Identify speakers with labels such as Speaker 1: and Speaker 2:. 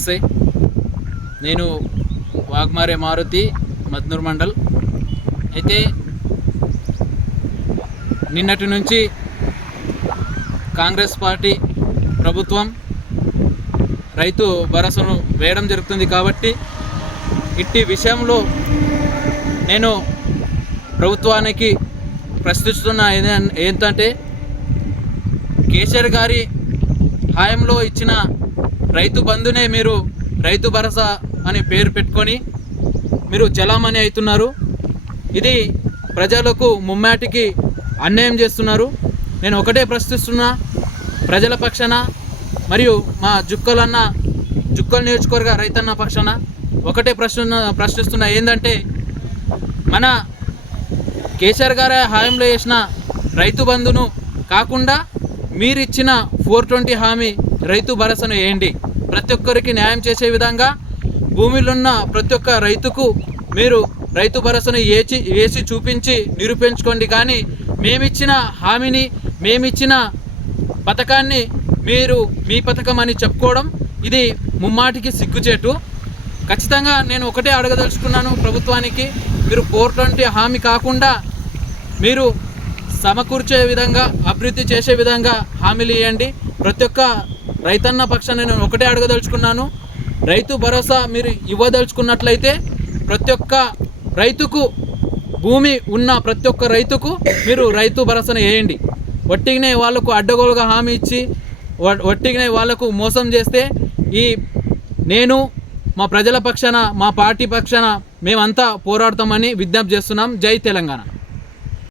Speaker 1: నమస్తే. నేను వాగ్మారే మారుతి మద్నూర్ మండల్. అయితే నిన్నటి నుంచి కాంగ్రెస్ పార్టీ ప్రభుత్వం రైతు భరోసాను వేయడం జరుగుతుంది కాబట్టి ఇట్టి విషయంలో నేను ప్రభుత్వానికి ప్రశ్నిస్తున్న ఏంటంటే కేసీఆర్ గారి హాయంలో ఇచ్చిన రైతు బంధునే మీరు రైతు భరోసా అని పేరు పెట్టుకొని మీరు చలామణి అవుతున్నారు. ఇది ప్రజలకు ముమ్మాటికి అన్యాయం చేస్తున్నారు. నేను ఒకటే ప్రశ్నిస్తున్నా ప్రజల పక్షాన మరియు మా జుక్కలన్న జుక్కలు నియోజకవర్గ రైతన్న పక్షాన ఒకటే ప్రశ్న ప్రశ్నిస్తున్నా ఏంటంటే మన కేసీఆర్ గారి హామీలో చేసిన రైతు బంధును కాకుండా మీరిచ్చిన ఫోర్ ట్వంటీ హామీ రైతు భరోసాను వేయండి. ప్రతి ఒక్కరికి న్యాయం చేసే విధంగా భూమిలో ఉన్న ప్రతి ఒక్క రైతుకు మీరు రైతు భరోసాను వేచి వేసి చూపించి నిరూపించుకోండి. కానీ మేమిచ్చిన హామీని మేమిచ్చిన పథకాన్ని మీరు మీ పథకం అని చెప్పుకోవడం ఇది ముమ్మాటికి సిగ్గుచేటు. ఖచ్చితంగా నేను ఒకటే అడగదలుచుకున్నాను ప్రభుత్వానికి. మీరు ఫోర్ హామీ కాకుండా మీరు సమకూర్చే విధంగా అభివృద్ధి చేసే విధంగా హామీలు ఇవ్వండి ప్రతి ఒక్క రైతన్న పక్షాన్ని నేను ఒకటే అడగదలుచుకున్నాను. రైతు భరోసా మీరు ఇవ్వదలుచుకున్నట్లయితే ప్రతి ఒక్క రైతుకు భూమి ఉన్న ప్రతి ఒక్క రైతుకు మీరు రైతు భరోసాను వేయండి. వట్టిగానే వాళ్ళకు అడ్డగోలుగా హామీ ఇచ్చి వట్టిగానే వాళ్ళకు మోసం చేస్తే ఈ నేను మా ప్రజల పక్షాన మా పార్టీ పక్షాన మేమంతా పోరాడతామని విజ్ఞప్తి చేస్తున్నాం. జై తెలంగాణ.